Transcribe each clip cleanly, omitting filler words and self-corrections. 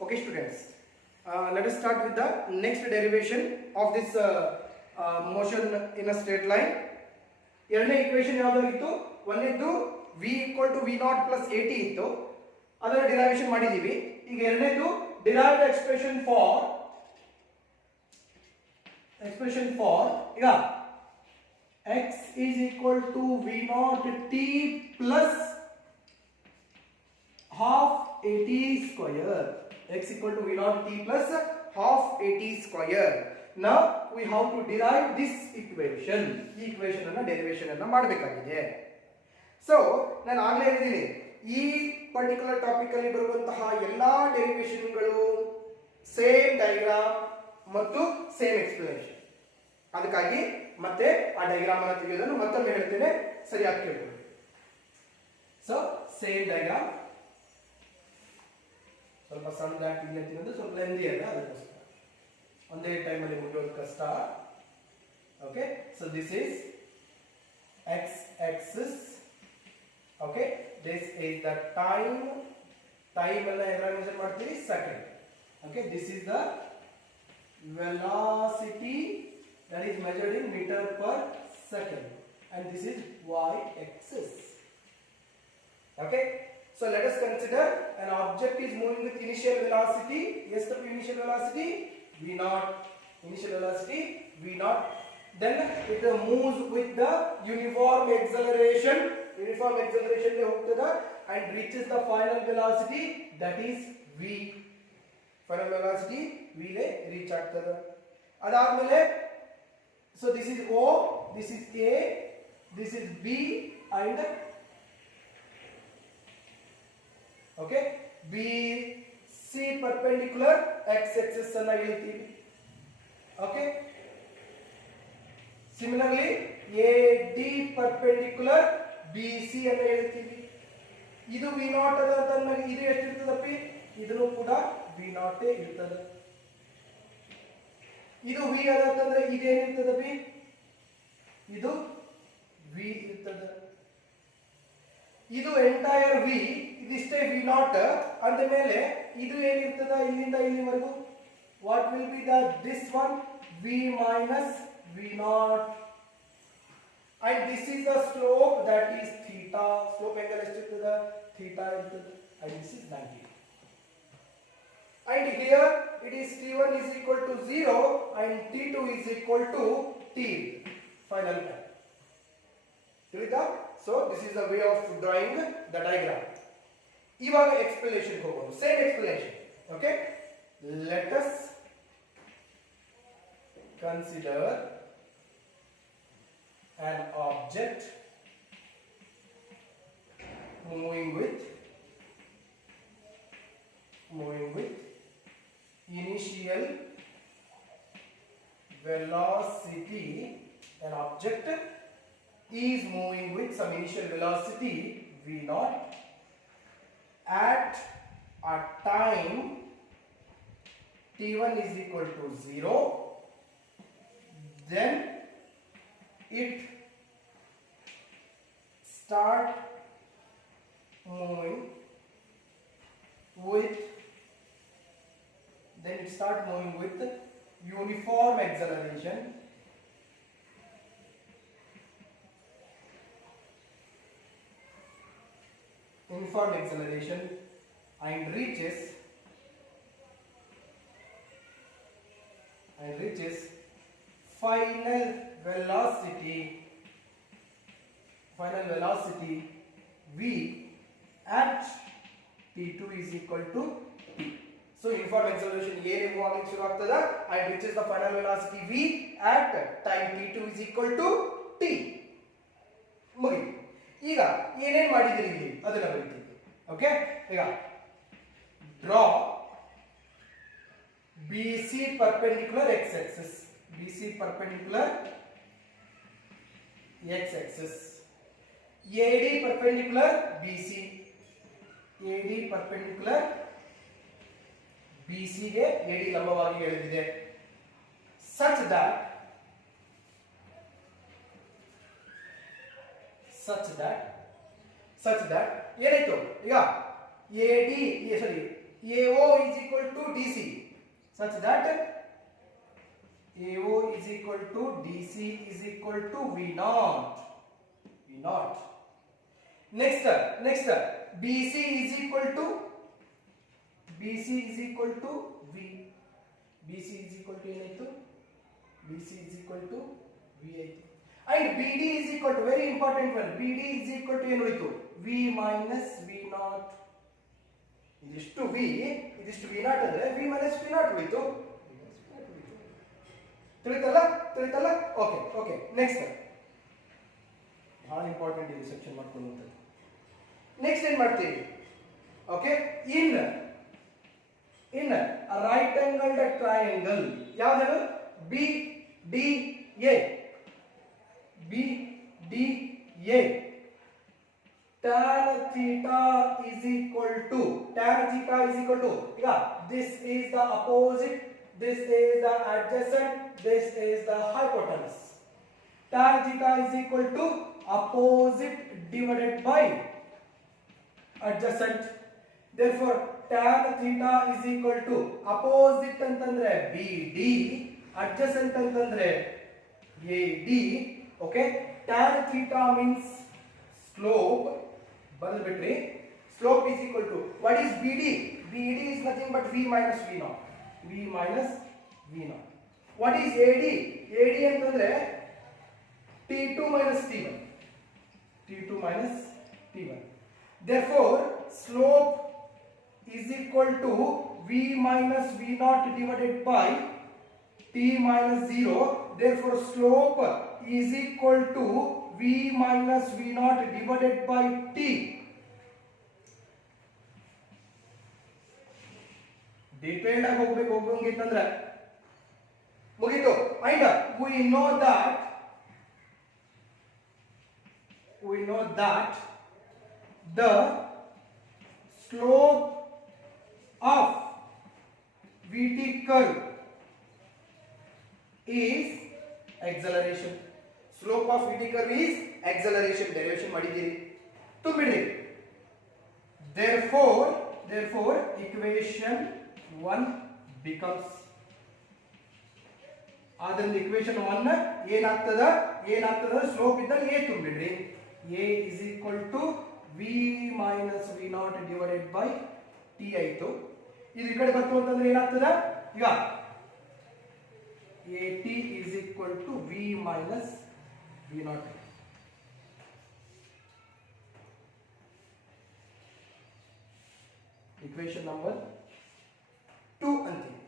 Okay, students. Let us start with the next derivation of this motion in a straight line. ಎರಡನೇ equation ಯಾವುದಾಗಿತ್ತು? ಒಂದನೇದು v equal to v naught plus at ಇತ್ತು, ಅದರ derivation ಮಾಡಿದೀವಿ. ಈಗ ಎರಡನೇದು derived expression for ಈಗ x is equal to v naught t plus half at square. X equal to v naught t plus half at square. Now we have to derive this equation. ಈ equation ಅನ್ನ derivation ಅನ್ನ ಮಾಡಬೇಕಾಗಿದೆ. So ನಾನು ಆಗಲೇ ಹೇಳಿದ್ದೀನಿ, ಈ particular topic ಅಲ್ಲಿ ಬರುವಂತಹ ಎಲ್ಲಾ ಡೆರಿವೇಶನ್ಗಳು ಸೇಮ್ ಡಯಾಗ್ರಾಮ್ ಮತ್ತು ಸೇಮ್ ಎಕ್ಸ್ಪ್ಲನೇಷನ್. ಅದಕ್ಕಾಗಿ ಮತ್ತೆ ಆ ಡಯಾಗ್ರಾಮ್ ಅನ್ನು ತೆಗೆಯೋದನ್ನು ಮತ್ತೊಮ್ಮೆ ಹೇಳ್ತೇನೆ, ಸರಿಯಾಗಿ ಕೇಳ್ಕೊಳ್ಳಿ. ಸೊ ಸೇಮ್ ಡಯಾಗ್ರಾಮ್, ಸ್ವಲ್ಪ ಸಣ್ಣದಾಗ್ತಿದೆ ಅಂತ ಸ್ವಲ್ಪ ಲೆಂದಿ ಅಲ್ಲ, ಅದಕ್ಕೋಸ್ಕರ ಒಂದೇ ಟೈಮ್ ಅಲ್ಲಿ ಮುಗಿಯೋದು ಕಷ್ಟ. Okay, so this is x axis. Okay, this is the time ಅನ್ನ ಎದರಾಗ ಮೆಜರ್ ಮಾಡ್ತೀವಿ? Second. Okay, this is the velocity that is measured in meter per second, and this is y axis. Okay, so let us consider an object is moving with initial velocity. Yes, the initial velocity v naught, initial velocity v naught, then it moves with the uniform acceleration le hogtada and reaches the final velocity, that is v. Final velocity v le reach ಆಗ್ತದ. ಅದಾದ್ಮೇಲೆ so this is O, this is A, this is B and okay, B C perpendicular x axis ಅನ್ನ ಹೇಳ್ತೀವಿ. Okay, similarly AD perpendicular BC ಅನ್ನ ಹೇಳ್ತೀವಿ. ಇದು V naught ಅದ ಅಂತ ನಮಗೆ ಇದು ಎಷ್ಟು ಇರ್ತದಪ್ಪಿ? ಇದನ್ನು ಕೂಡ V naught ಇರ್ತದೆ. ಇದು v ಅದ ಅಂತಂದ್ರೆ ಇದೇನಿರ್ತದಪ್ಪಿ? ಇದು v ಇರ್ತದೆ. ಇದು ಎಂಟೈರ್ v, ಇದಿಷ್ಟೇ v naught ಅಂದ ಮೇಲೆ ಇದು ಏನಿರ್ತದ ಇಲ್ಲಿಂದ ಇಲ್ಲಿವರೆಗೂ? What will be this one? v minus v naught, and this is the slope, that is theta. Slope angle ಎಷ್ಟಿರ್ತದ? theta ಇರ್ತದೆ, and this is 90. And here it is t1 is equal to 0 and t2 is equal to t. Final time. ತಿಳಿತಾ? So this is the way of drawing the diagram. ಇವಾಗ explanation ಹೋಗೋಣ. Same explanation. Okay? Let us consider an object moving with initial velocity. An object is moving with some initial velocity v naught at a time t1 is equal to 0. Then it start moving with uniform acceleration. And reaches final velocity v at t2 is equal to t. So uniform acceleration a move ಆಗಲಿಕ್ಕೆ ಶುರು ಆಗ್ತದ and reaches the final velocity v at time t2 is equal to t. ಮುಗಿತು. ಈಗ ಏನೇನ್ ಮಾಡಿದ್ರಿ ಇಲ್ಲಿ ಅದನ್ನ ಬರೀತೀವಿ. Okay, ಈಗ draw BC perpendicular x axis, BC perpendicular x axis, AD perpendicular BC, AD perpendicular BC ಗೆ AD ಲಂಬವಾಗಿ ಎಳೆದಿದೆ. such that ಏನಾಯ್ತು? ಈಗ AD AO is equal to DC such that AO is equal to DC is equal to V naught. Next BC is equal to V. BC is equal to ಏನಾಯ್ತು? BC is equal to V ಆಯ್ತು. And BD is equal to, very important one, BD is equal to ಏನು ಹೋಯ್ತು? V minus V naught. ಇದಿಷ್ಟು V, ಇದಿಷ್ಟು V naught ಅಂದ್ರೆ V minus V naught ಹೋಯ್ತು. ತಿಳಿತಲ್ಲ? Okay next ಬಹಳ important ಇದೆ section ಮಾಡ್ಕೊಳ್ಳುವಂಥದ್ದು. Next ಏನ್ ಮಾಡ್ತೀವಿ? Okay, in a right angled triangle ಯಾವುದು? BDA tan theta is equal to ಈಗ this is the opposite, this is the adjacent, this is the hypotenuse. Tan theta is equal to opposite divided by adjacent. Therefore tan theta is equal to opposite ಅಂತಂದ್ರೆ BD, adjacent ಅಂತಂದ್ರೆ AD. Okay, tan theta means slope. ಬರೆದು ಬಿಟ್ರಿ. Slope is equal to, what is BD? BD is nothing but V minus V naught. What is AD? AD ಅಂತಂದ್ರೆ T2 minus T1. Therefore slope is equal to V minus V naught divided by T minus 0. Therefore slope is equal to V minus V naught divided by T. Detailed ಆಗಿ ಹೋಗಂಗಿತ್ತಂದ್ರೆ ಮುಗೀತು. And we know that the slope of VT curve is acceleration. Slope of VT curve is acceleration. Derivation ಮಾಡಿದ್ದೀರಿ, ತುಂಬಿಡ್ರಿ. Therefore equation 1 becomes, ಆದ್ದರಿಂದ equation 1 ಏನಾಗ್ತದ? Slope ಇದ್ದಲ್ಲಿ A ತುಂಬಿಡ್ರಿ. A is equal to V minus V naught divided by T ಆಯ್ತು. ಇದು ಈ ಕಡೆ ಬಂತು ಅಂತಂದ್ರೆ ಏನಾಗ್ತದ? ಈಗ AT is equal to V minus V naught. Equation number 2 ಅಂತೀವಿ.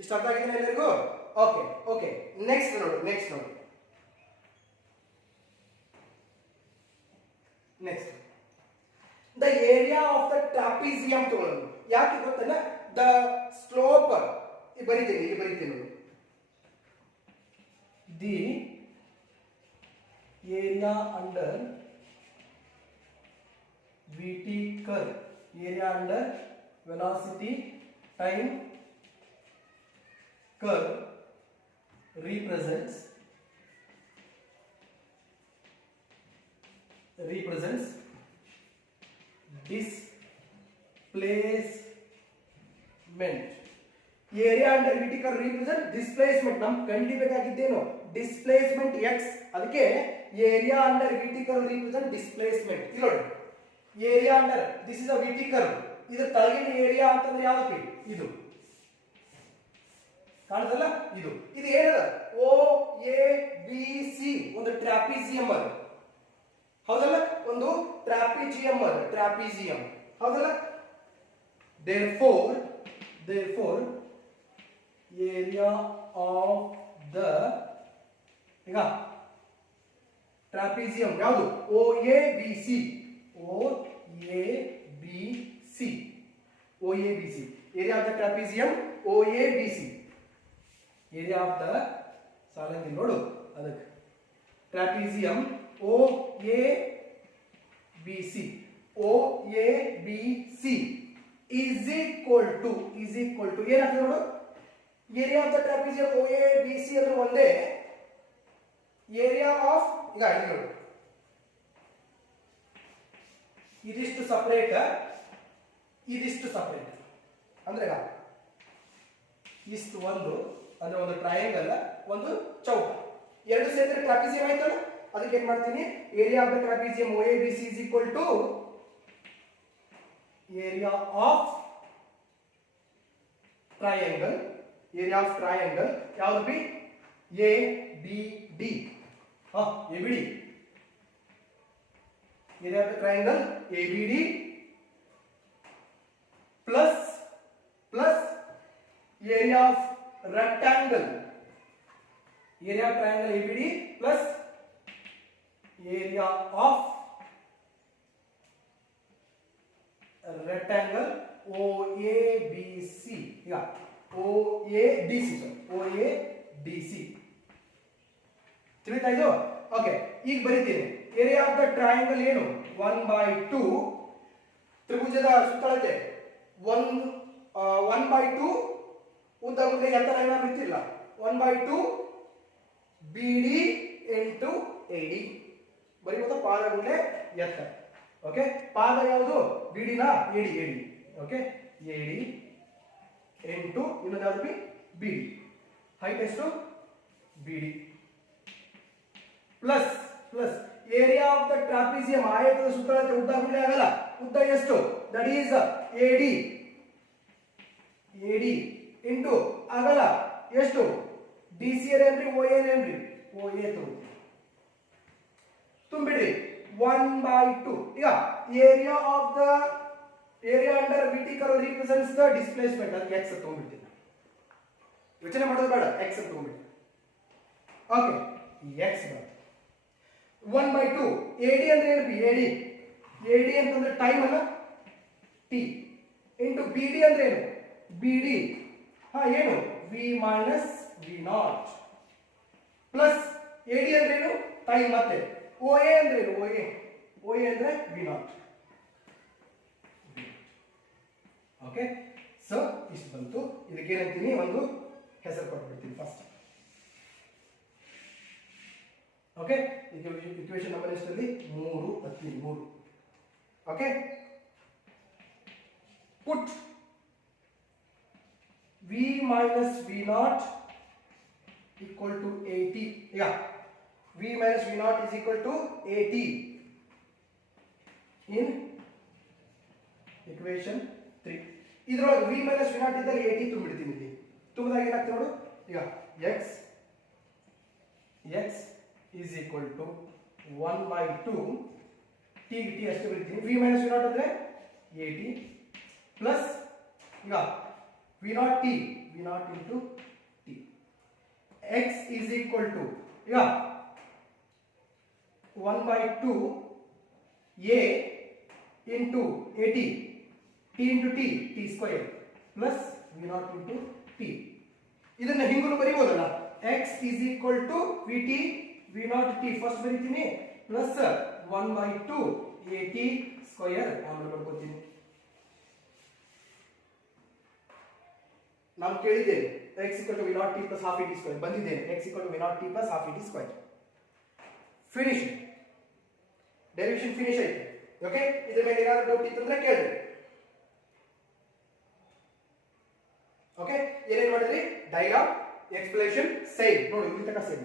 ಇಷ್ಟ ಅರ್ಥ ಆಗಿದೆಯಾ ಎಲ್ಲರಿಗೂ? ಓಕೆ ನೆಕ್ಸ್ಟ್ ನೋಡಿ. Next the area of the trapezium ತಗೊಳ್ಳೋಣ. ಯಾಕೆ ಗೊತ್ತಲ್ಲ? the slope ಬರೀತೀನಿ ನೋಡಿ. the area under VT curve, area under velocity time curve represents displacement. area under VT curve represent displacement. ನಮ್ ಕಂಡಿಬೇಕಾಗಿದ್ದೇನು? displacement x. ಅದಕ್ಕೆ area under VT curve represent displacement. ಇಲ್ಲಿ ನೋಡಿ, area under, this is a VT curve. ಇದರ ತಳಗಿನ area ಅಂತಂದ್ರೆ ಯಾವುದು? ಇದು ಕಾಣುತ್ತಲ್ಲ, ಇದು ಏನದ? OABC, ಒಂದು ಟ್ರಾಪಿಜಿಯಂ ಅದು, ಹೌದಲ್ಲ? ಒಂದು ಟ್ರಾಪಿಜಿಯಂ ಅದು, ಟ್ರಾಪಿಜಿಯಂ, ಹೌದಲ್ಲ? therefore area of the, ಈಗ ಟ್ರಾಪಿಜಿಯಂ ಯಾವುದು? OABC. area of the trapezium OABC. area of the ಸಾಲಂಗಿ ನೋಡು, ಅದಕ್ಕೆ trapezium OABC is equal to ಏನಾಗ್ತದೆ ನೋಡು? area of the trapezium OABC ಅಂದ್ರೆ ಒಂದೇ, area of, ಈಗ ಇಲ್ಲಿ ನೋಡು, ಇದಿಷ್ಟು ಸಪರೇಟ್, ಇದಿಷ್ಟು ಸಪರೇಟ್ ಅಂದ್ರೆ ಇಷ್ಟು ಒಂದು ಅಂದ್ರೆ ಒಂದು ಟ್ರಯಾಂಗಲ್ ಒಂದು ಚೌಕ ಎರಡು ಸೇರಿದ್ರೆ ಟ್ರಾಪಿಜಿಯಂ ಆಯ್ತಲ್ಲ ಅದಕ್ಕೆ ಏನ್ ಮಾಡ್ತೀನಿ area of the trapezium OABC is equal to area of triangle ಯಾವುದು ಬಿ ABD ABD area of the triangle ABD plus area of rectangle ABD plus area of rectangle OABC OADC ತಿಳಿತಾ ಇದು ಓಕೆ ಈಗ ಬರೀತೀನಿ ಏರಿಯಾ ಆಫ್ ದ ಟ್ರಯಾಂಗಲ್ ಏನು 1/2 ತ್ರಿಭುಜದ ಸುತ್ತಳತೆ 1/2 ಉದ್ದ ಮುಂದೆ ಎತ್ತರ ಏನಾದ್ರು ಇರ್ತಿಲ್ಲ 1/2 BD into AD ಬರೀಬೋದ ಪಾದ ಗುಂಡೆ ಎತ್ತರ ಓಕೆ ಪಾದ ಯಾವುದು BD ನಾ AD ಓಕೆ AD into ಇನ್ನೊಂದು ಯಾವುದು BD ಹೈಟ್ ಎಷ್ಟು BD plus area of the trapezium ಆಯತದ ಸುತ್ತಳತೆ ಉದ್ದ ಗುಂಡೆ ಆಗಲ್ಲ ಉದ್ದ ಎಷ್ಟು ದಟ್ ಈಸ್ AD into ಅಗಲ ಎಷ್ಟು DC ಏನ್ರಿ OA ಏನ್ರಿ OA ತುಂಬಿಡ್ರಿ 1/2 ಈಗ area of the area under VT curve represents the displacement ಅದಕ್ಕೆ x ತಗೊಂಡ್ಬಿಡ್ತೀನಿ ಯೋಚನೆ ಮಾಡೋದು ಬೇಡ x ತಗೊಂಡ್ಬಿಡ್ತೀನಿ ಓಕೆ x 1/2 AD ಅಂದ್ರೆ ಏನು AD ಅಂತಂದ್ರೆ ಟೈಮ್ ಅಲ್ಲ t into BD ಅಂದ್ರೆ ಏನು BD ಏನು V minus V0 plus AD ಅಂದ್ರೆ ಏನು ಟೈಮ್ ಮತ್ತೆ OA ಅಂದ್ರೆ ಏನು OA ಅಂದ್ರೆ V0 ಓಕೆ ಸೊ ಇಷ್ಟು ಬಂತು ಇದಕ್ಕೆ ಏನಂತೀನಿ ಒಂದು ಹೆಸರು ಕೊಟ್ಬಿಡ್ತೀನಿ ಫಸ್ಟ್ ಓಕೆ ಇಕ್ವೇಶನ್ ನಂಬರ್ ಎಷ್ಟಲ್ಲಿ 3 okay put V minus V0 equal to 80 V minus V0 is equal to 80 in equation 3 ಇದರೊಳಗೆ V minus V0 ಇದ್ದಾಗ 80 ತುಂಬಿಡ್ತೀನಿ ಇಲ್ಲಿ ತುಂಬಿದಾಗ ಏನಾಗ್ತದೆ ನೋಡು ಈಗ x is equal to 1/2 t ಅಷ್ಟು ಬರೀತೀನಿ V minus V0 ಅಂದ್ರೆ 80 ಪ್ಲಸ್ ಈಗ V0 into t x is equal to 1/2 a into 80 t into t square plus V0 into t ಇದನ್ನ ಹಿಂಗು ಬರೀಬಹುದಲ್ಲ x is equal to VT V0 t first ಬರೀತೀನಿ plus 1/2 at square ಆಮೇಲೆ ಬರ್ಕೋತೀನಿ ನಾನು ಕೇಳಿದ್ದೇನೆ x equal to V0 t plus half at square ಬಂದಿದ್ದೇನೆ x equal to V0 t plus half at square finish derivation finish ಆಯ್ತು okay ಇದರ ಮೇಲೆ ಏನಾದರೂ ಡೌಟ್ ಇತ್ತಂದ್ರೆ ಕೇಳಿ ಓಕೆ ಏನೇನು ಮಾಡಿದ್ರಿ ಡಯಾಗ್ರಾಮ್ ಎಕ್ಸ್ಪ್ಲೇಷನ್ ಸೇಮ್ ನೋಡಿ ಇಲ್ಲಿ ತನಕ ಸೇಮ್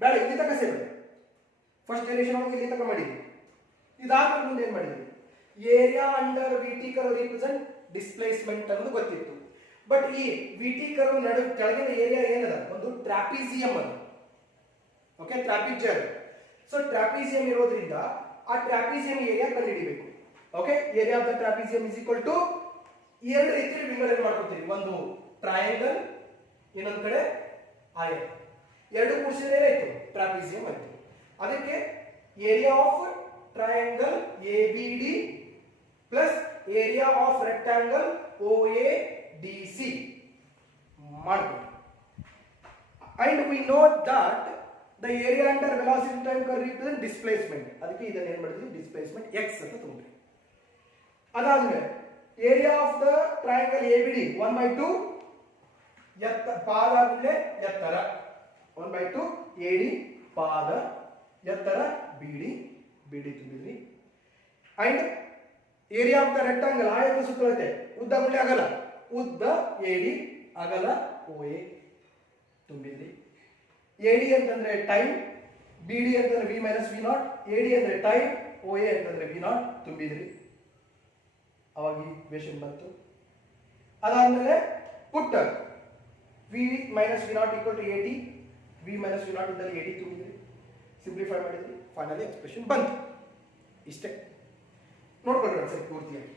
ಬೇಡ ಇಲ್ಲಿ ತನಕ ಸೇಮ್ ಫಸ್ಟ್ ಡೆರಿವೇಶನ್ ಒಳಗೆ ಇಲ್ಲಿ ತನಕ ಮಾಡಿದ್ವಿ ಇದಾದ್ಮೇಲೆ ಮುಂದೆ ಏನು ಮಾಡಿದ್ವಿ area under VT curve represent displacement ಅನ್ನೋದು ಗೊತ್ತಿತ್ತು ಬಟ್ ಈ VT ಕರ್ವ್ ನಡು ಕೆಳಗಿನ ಏರಿಯಾ ಏನದ ಒಂದು ಟ್ರಾಪಿಜಿಯಂ ಅದು ಓಕೆ ಟ್ರಾಪಿಜಿಯಂ ಸೊ ಟ್ರಾಪಿಜಿಯಂ ಇರೋದ್ರಿಂದ ಆ ಟ್ರಾಪಿಜಿಯಂ ಏರಿಯಾ ಕಂಡುಹಿಡಿಯಬೇಕು okay area of the trapezium is equal to ಎರಡು ರೀತಿಯಲ್ಲಿ ವಿಂಗಡಣೆ ಮಾಡ್ಕೊತೀವಿ ಒಂದು ಟ್ರಯಾಂಗಲ್ ಇನ್ನೊಂದು ಕಡೆ ಆಯತ ಎರಡು ಕೂಡಿಸಿದ್ರೆ ಏನಾಯ್ತು ಟ್ರಾಪಿಜಿಯಂ ಆಯ್ತು ಅದಕ್ಕೆ area of triangle ABD plus area of rectangle OADC ಮಾಡ್ತೀವಿ and we know that the area under velocity time curve represent displacement ಅದಕ್ಕೆ ಇದನ್ನ ಏನು ಮಾಡ್ತೀವಿ ಡಿಸ್ಪ್ಲೇಸ್ಮೆಂಟ್ x ಅಂತ ತಗೊಂಡ್ರಿ ಅದಾದ್ಮೇಲೆ area of the triangle ABD 1/2 ಪಾದ ಗುಂಡೆ ಎತ್ತರ 1/2 AD ಪಾದ ಎತ್ತರ BD ತುಂಬಿದ್ರಿ and area of the rectangle ಆಯತ ಸುತ್ತಳತೆ ಉದ್ದ ಗುಳ್ಳೆ ಅಗಲ, ಉದ್ದ ಎಡಿ ಅಗಲ OA ತುಂಬಿದ್ರಿ. ಎಡಿ ಅಂತಂದ್ರೆ ಟೈಮ್, ಬಿಡಿ ಅಂತಂದ್ರೆ V minus v naught, AD ಅಂದ್ರೆ ಟೈಮ್, OA ಅಂತಂದ್ರೆ ವಿ ನಾಟ್ ತುಂಬಿದ್ರಿ. ಅವಾಗ ಈಕ್ವೇಶನ್ ಬಂತು. ಅದಾದ್ಮೇಲೆ put v minus v naught equal to a t, v minus v naught ಇದ್ದಲ್ಲಿ ಎಟಿ ತುಂಬಿದ್ರಿ, ಸಿಂಪ್ಲಿಫೈ ಮಾಡಿದ್ರಿ, ಫೈನಲಿ ಎಕ್ಸ್ಪ್ರೆಷನ್ ಬಂತು. ಇಷ್ಟೇ ನೋಡ್ಕೊಳ್ರಿ ಸರಿ ಪೂರ್ತಿಯಾಗಿ.